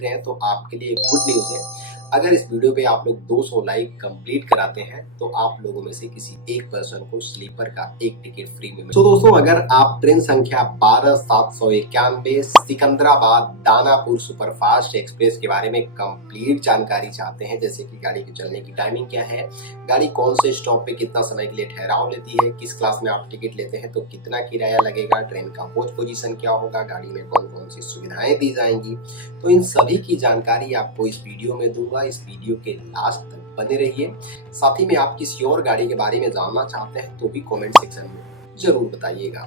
देख रहे हैं तो आपके लिए गुड न्यूज़ है। अगर इस वीडियो पे आप लोग 200 लाइक कंप्लीट कराते हैं तो आप लोगों में से किसी एक पर्सन को स्लीपर का एक टिकट फ्री में तो दोस्तों, अगर आप ट्रेन संख्या 12791 सिकंदराबाद दानापुर सुपरफास्ट एक्सप्रेस के बारे में कंप्लीट जानकारी चाहते हैं, जैसे कि गाड़ी की चलने की टाइमिंग क्या है, गाड़ी कौन से स्टॉप पे कितना समय के लिए ठहराव लेती है, किस क्लास में आप टिकट लेते हैं तो कितना किराया लगेगा, ट्रेन का कोच पोजीशन क्या होगा, गाड़ी में कौन कौन सी सुविधाएं दी जाएंगी, तो इन सभी की जानकारी आपको इस वीडियो में दूंगा। इस वीडियो के लास्ट तक बने रहिए। साथ ही में आप किसी और गाड़ी के बारे में जानना चाहते हैं तो भी कमेंट सेक्शन में जरूर बताइएगा।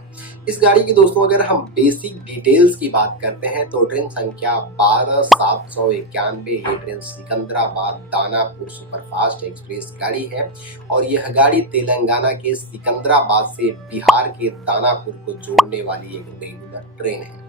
इस गाड़ी की दोस्तों अगर हम बेसिक डिटेल्स की बात करते हैं तो ट्रेन संख्या 12791 ये train Secunderabad Danapur superfast express गाड़ी है और यह गाड़ी तेलंगाना के सिकंदराबाद से बिहार के दानापुर को जोड़ने वाली एक रेगुलर ट्रेन है।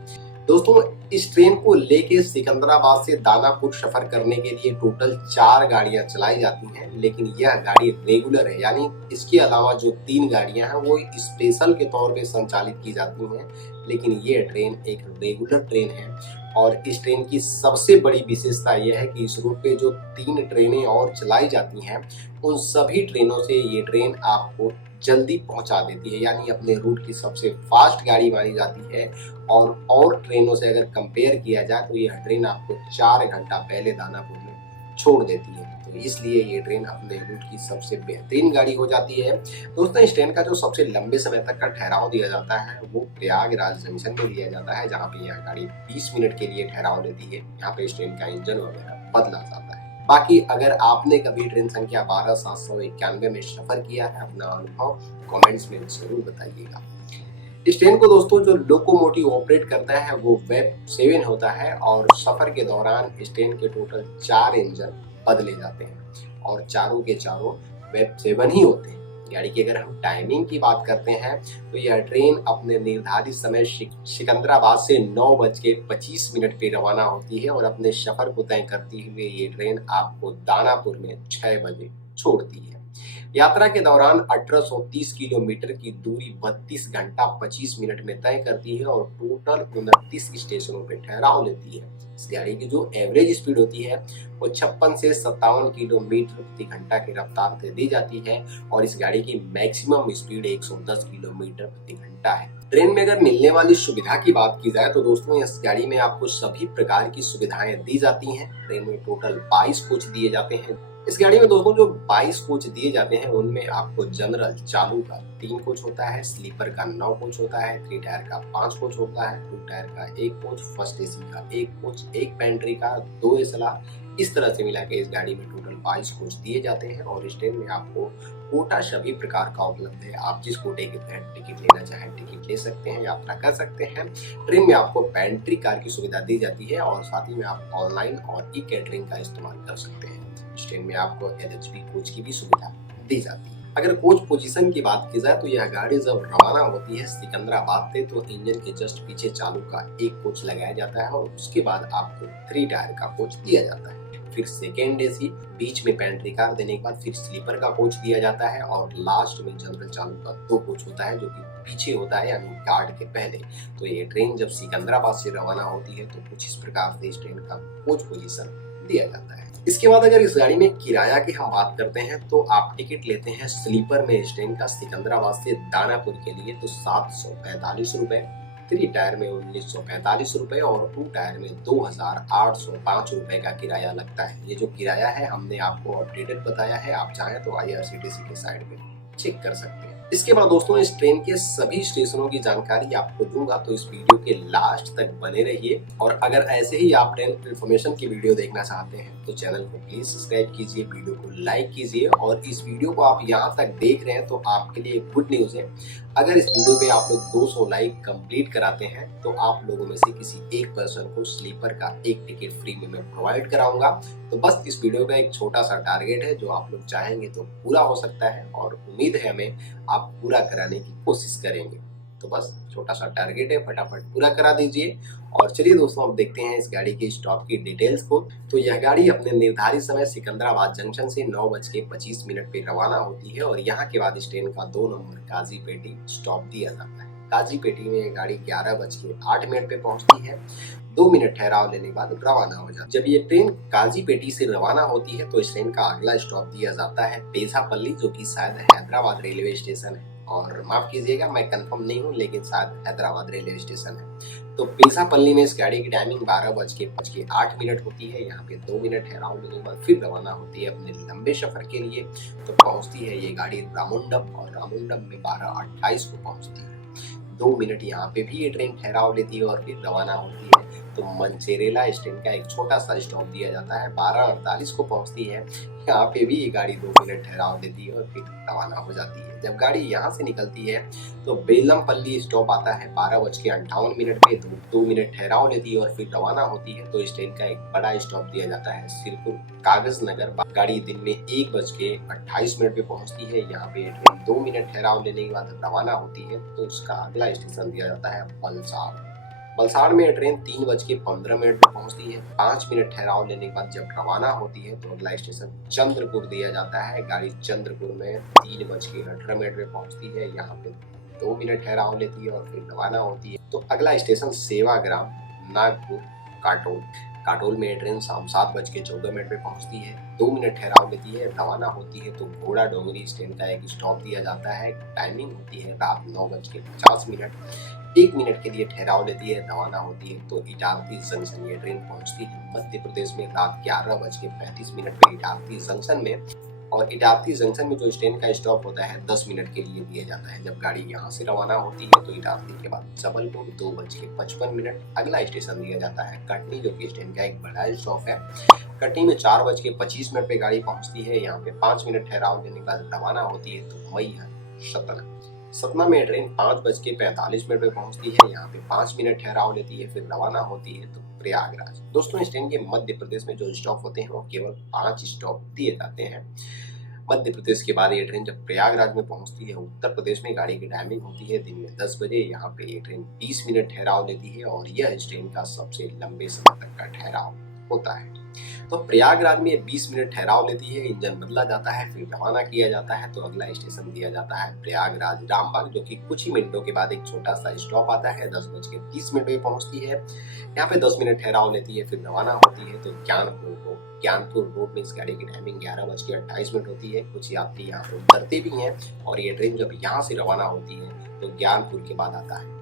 दोस्तों, इस ट्रेन को लेके सिकंदराबाद से दानापुर सफर करने के लिए टोटल 4 गाड़ियां चलाई जाती हैं, लेकिन यह गाड़ी रेगुलर है, यानी इसके अलावा जो 3 गाड़ियां हैं वो स्पेशल के तौर पे संचालित की जाती हैं, लेकिन ये ट्रेन एक रेगुलर ट्रेन है। और इस ट्रेन की सबसे बड़ी विशेषता यह है कि इस रूट पे जो 3 ट्रेनें और चलाई जाती हैं उन सभी ट्रेनों से ये ट्रेन आपको जल्दी पहुंचा देती है, यानी अपने रूट की सबसे फास्ट गाड़ी मानी जाती है। और ट्रेनों से अगर कंपेयर किया जाए तो यह ट्रेन आपको 4 घंटा पहले दानापुर में छोड़ देती है, तो इसलिए ये ट्रेन अपने रूट की सबसे बेहतरीन गाड़ी हो जाती है। दोस्तों, इस ट्रेन का जो सबसे लंबे समय तक का ठहराव दिया जाता है वो प्रयागराज जंक्शन में दिया जाता है, जहाँ पे यह गाड़ी 20 मिनट के लिए ठहराव लेती है। यहाँ पे इस ट्रेन का इंजन वगैरह बदला जाता है। बाकी अगर आपने कभी ट्रेन संख्या 12791 में सफर किया है, अपना अनुभव कमेंट्स में जरूर बताइएगा। इस ट्रेन को दोस्तों जो लोकोमोटिव ऑपरेट करता है वो वेब 7 होता है और सफर के दौरान इस ट्रेन के टोटल 4 इंजन बदले जाते हैं और चारों के चारों वेब 7 ही होते हैं। गाड़ी की अगर हम टाइमिंग की बात करते हैं तो यह ट्रेन अपने निर्धारित समय सिकंदराबाद से 9:25 पे रवाना होती है और अपने सफर को तय करती हुए ये ट्रेन आपको दानापुर में 6 बजे छोड़ती है। यात्रा के दौरान 1830 किलोमीटर की दूरी 32 घंटा 25 मिनट में तय करती है और टोटल 29 स्टेशनों पे ठहराव लेती है। इस गाड़ी की जो एवरेज स्पीड होती है वो 56 से 57 किलोमीटर प्रति घंटा की रफ्तार से दी जाती है और इस गाड़ी की मैक्सिमम स्पीड 110 किलोमीटर प्रति घंटा है। ट्रेन में अगर मिलने वाली सुविधा की बात की जाए तो दोस्तों, इस गाड़ी में आपको सभी प्रकार की सुविधाएं दी जाती हैं। ट्रेन में टोटल 22 कोच दिए जाते हैं। इस गाड़ी में दोस्तों जो 22 कोच दिए जाते हैं उनमें आपको जनरल चालू का 3 कोच होता है, स्लीपर का 9 कोच होता है, 3 टायर का 5 कोच होता है, 2 टायर का 1 कोच, फर्स्ट एसी का 1 कोच, 1 पेंट्री का, 2 एसला, इस तरह से मिला के इस गाड़ी में टोटल 22 कोच दिए जाते हैं। और इस ट्रेन में आपको कोटा सभी प्रकार का उपलब्ध है। आप जिस कोटे के तहत टिकट लेना चाहें टिकट ले सकते हैं, यात्रा कर सकते हैं। ट्रेन में आपको पेंट्री कार की सुविधा दी जाती है और साथ ही में आप ऑनलाइन और ई कैटरिंग का इस्तेमाल कर सकते हैं। इस ट्रेन में आपको LHB कोच की भी सुविधा दी जाती है। अगर कोच पोजीशन की बात की जाए तो यह गाड़ी जब रवाना होती है सिकंदराबाद से तो इंजन के जस्ट पीछे चालू का 1 कोच लगाया जाता है और उसके बाद आपको 3 टायर का कोच दिया जाता है। फिर सेकेंड एसी, बीच में पेंट्री कार देने के बाद फिर स्लीपर का कोच दिया जाता है और लास्ट में जनरल चालू का 2 कोच होता है जो कि पीछे होता है, यानी गार्ड के पहले। तो ये ट्रेन जब सिकंदराबाद से रवाना होती है तो कुछ इस प्रकार से इस ट्रेन का कोच पोजीशन दिया जाता है। इसके बाद अगर इस गाड़ी में किराया की हम बात करते हैं तो आप टिकट लेते हैं स्लीपर में इस ट्रेन का सिकंदराबाद से दानापुर के लिए तो 745 रुपए, 3 टायर में 1945 रुपए और 2 टायर में 2805 रुपए का किराया लगता है। ये जो किराया है हमने आपको अपडेटेड बताया है, आप चाहें तो IRCTC के साइट पे चेक कर सकते हैं। इसके बाद दोस्तों, इस ट्रेन के सभी स्टेशनों की जानकारी आपको दूंगा, तो इस वीडियो के लास्ट तक बने रहिए। और अगर ऐसे ही आप ट्रेन इन्फॉर्मेशन की वीडियो देखना चाहते हैं तो चैनल को प्लीज सब्सक्राइब कीजिए, वीडियो को लाइक कीजिए। और इस वीडियो को आप यहाँ तक देख रहे हैं तो आपके लिए गुड न्यूज है। अगर इस वीडियो पे आप लोग 200 लाइक कंप्लीट कराते हैं तो आप लोगों में से किसी एक पर्सन को स्लीपर का एक टिकट फ्री में मैं प्रोवाइड कराऊंगा। तो बस इस वीडियो का एक छोटा सा टारगेट है जो आप लोग चाहेंगे तो पूरा हो सकता है और उम्मीद है हमें आप पूरा कराने की कोशिश करेंगे। तो बस छोटा सा टारगेट है, फटाफट पूरा करा दीजिए। और चलिए दोस्तों, अब देखते हैं इस गाड़ी की स्टॉप की डिटेल्स को। तो यह गाड़ी अपने निर्धारित समय सिकंदराबाद जंक्शन से 9:25 पे रवाना होती है और यहाँ के बाद इस ट्रेन का 2 नंबर काजीपेटी स्टॉप दिया जाता है। काजीपेटी में गाड़ी 11:08 पे पहुंचती है। 2 मिनट ठहराव लेने के बाद रवाना हो जाती है। जब ये ट्रेन काजीपेटी से रवाना होती है तो इस ट्रेन का अगला स्टॉप दिया जाता है पेजापल्ली, जो कि शायद हैदराबाद रेलवे स्टेशन है, और माफ कीजिएगा मैं कंफर्म नहीं हूँ, लेकिन शायद हैदराबाद रेलवे स्टेशन है। तो पेजापल्ली में इस गाड़ी की टाइमिंग 12:08 होती है। यहाँ पे 2 मिनट ठहराव लेने के बाद फिर रवाना होती है अपने लंबे सफर के लिए। तो पहुंचती है ये गाड़ी रामुंडम, और रामुंडम में 12:28 को पहुंचती है। 2 मिनट यहाँ पे भी ये ट्रेन ठहराव लेती है और फिर रवाना होती है। तो मंचेरेला स्टेशन का एक छोटा सा स्टॉप दिया जाता है, 12:48 को पहुंचती है। यहाँ पे भी ये गाड़ी 2 मिनट ठहराव लेती है और फिर रवाना हो जाती है। जब गाड़ी यहाँ से निकलती है तो बेलमपल्ली स्टॉप आता है 12:58 पे, 2 मिनट ठहराव लेती है और फिर रवाना होती है। तो इस ट्रेन का एक बड़ा स्टॉप दिया जाता है सिरपुर कागज नगर। गाड़ी दिन में 1:28 पे पहुंचती है। यहाँ पे ट्रेन 2 मिनट ठहराव लेने के बाद रवाना होती है। तो उसका अगला स्टेशन दिया जाता है वलसाड़। वलसाड़ में ट्रेन 3:15 पे पहुंचती है। 5 मिनट ठहराव लेने के बाद जब रवाना होती है तो अगला स्टेशन चंद्रपुर दिया जाता है। गाड़ी चंद्रपुर में 3:18 पे पहुंचती है। यहाँ पे 2 मिनट ठहराव लेती है और फिर रवाना होती है। तो अगला स्टेशन सेवाग्राम नागपुर काटोल। काटोल में ट्रेन शाम 7:14 पे पहुंचती है। 2 मिनट ठहराव लेती है, रवाना होती है। तो घोड़ा डोंगरी स्टेशन का एक स्टॉप दिया जाता है। टाइमिंग होती है रात 9:50। 1 मिनट के लिए ठहराव लेती है, रवाना होती है। तो इटारसी जंक्शन ये ट्रेन पहुंचती है मध्य प्रदेश में रात 11:35 पे इटारसी जंक्शन में। और इटारसी जंक्शन में जो ट्रेन का स्टॉप होता है 10 मिनट के लिए दिया जाता है। जब गाड़ी यहाँ से रवाना होती है तो इटारसी के बाद जबलपुर 2:55। अगला स्टेशन दिया जाता है कटनी, जो कि ट्रेन का एक बड़ा स्टॉप है। कटनी में 4:25 पे गाड़ी पहुंचती है। यहाँ पे 5 मिनट ठहराव लेने के बाद रवाना होती है। तो मैहर सतना। सतना में ट्रेन 5:45 पे पहुंचती है। यहाँ पे 5 मिनट ठहराव लेती है, फिर रवाना होती है। तो प्रयागराज। दोस्तों इस ट्रेन के मध्य प्रदेश में जो स्टॉप होते हैं वो केवल 5 स्टॉप दिए जाते हैं। मध्य प्रदेश के बाद ये ट्रेन जब प्रयागराज में पहुंचती है, उत्तर प्रदेश में गाड़ी की टाइमिंग होती है दिन में 10 बजे। यहाँ पे ये ट्रेन 20 मिनट ठहराव लेती है और यह इस ट्रेन का सबसे लंबे समय तक का ठहराव होता है। तो प्रयागराज में 20 मिनट ठहराव लेती है, इंजन बदला जाता है, फिर रवाना किया जाता है। तो अगला स्टेशन दिया जाता है प्रयागराज रामबाग, जो कि कुछ ही मिनटों के बाद एक छोटा सा स्टॉप आता है। 10:30 पे पहुंचती है। यहाँ पे 10 मिनट ठहराव लेती है, फिर रवाना होती है। तो ज्ञानपुर रोड में इस गाड़ी की टाइमिंग 11:28 होती है। कुछ यात्री यहाँ पे उतरते भी हैं और ये ट्रेन जब यहाँ से रवाना होती है तो ज्ञानपुर के बाद आता है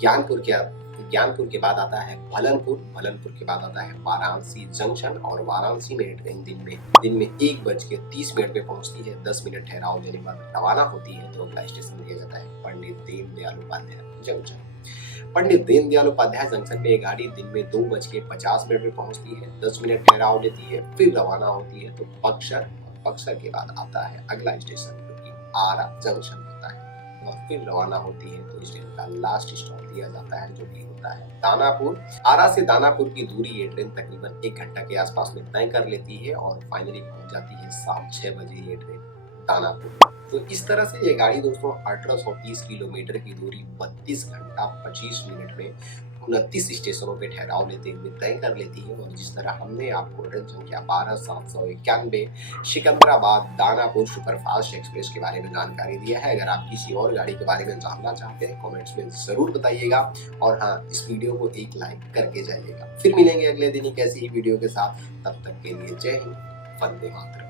ज्ञानपुर के बाद आता है भलनपुर के बाद आता है वाराणसी जंक्शन। और वाराणसी में ट्रेन दिन में 1:30 पे पहुंचती है। 10 मिनट ठहराव लेने के बाद रवाना होती है। तो अगला स्टेशन दिया जाता है पंडित दीनदयाल उपाध्याय जंक्शन। पंडित दीनदयाल उपाध्याय जंक्शन पे गाड़ी दिन में 2:50 पे पहुंचती है। 10 मिनट ठहराव लेती है, फिर रवाना होती है। तो बक्सर के बाद आता है अगला स्टेशन, जो कि आरा जंक्शन होता है, और फिर रवाना होती है। तो इस ट्रेन का लास्ट स्टॉप दिया जाता है, जो कि होता है दानापुर। आरा से दानापुर की दूरी ये ट्रेन तकरीबन 1 घंटा के आसपास में तय कर लेती है और फाइनली पहुंच जाती है शाम 6 बजे ये ट्रेन दानापुर। तो इस तरह से ये गाड़ी दोस्तों 1830 किलोमीटर की दूरी 32 घंटा 25 मिनट में 29 स्टेशनों पे ठहराव लेते हुए तय कर लेती है। और जिस तरह हमने आपको ट्रेन संख्या 12791 सिकंदराबाद दानापुर सुपरफास्ट एक्सप्रेस के बारे में जानकारी दिया है, अगर आप किसी और गाड़ी के बारे में जानना चाहते हैं कमेंट्स में जरूर बताइएगा। और हाँ, इस वीडियो को एक लाइक करके जाइएगा। फिर मिलेंगे अगले दिन एक ऐसी ही वीडियो के साथ। तब तक के लिए जय हिंद, वंदे मातरम।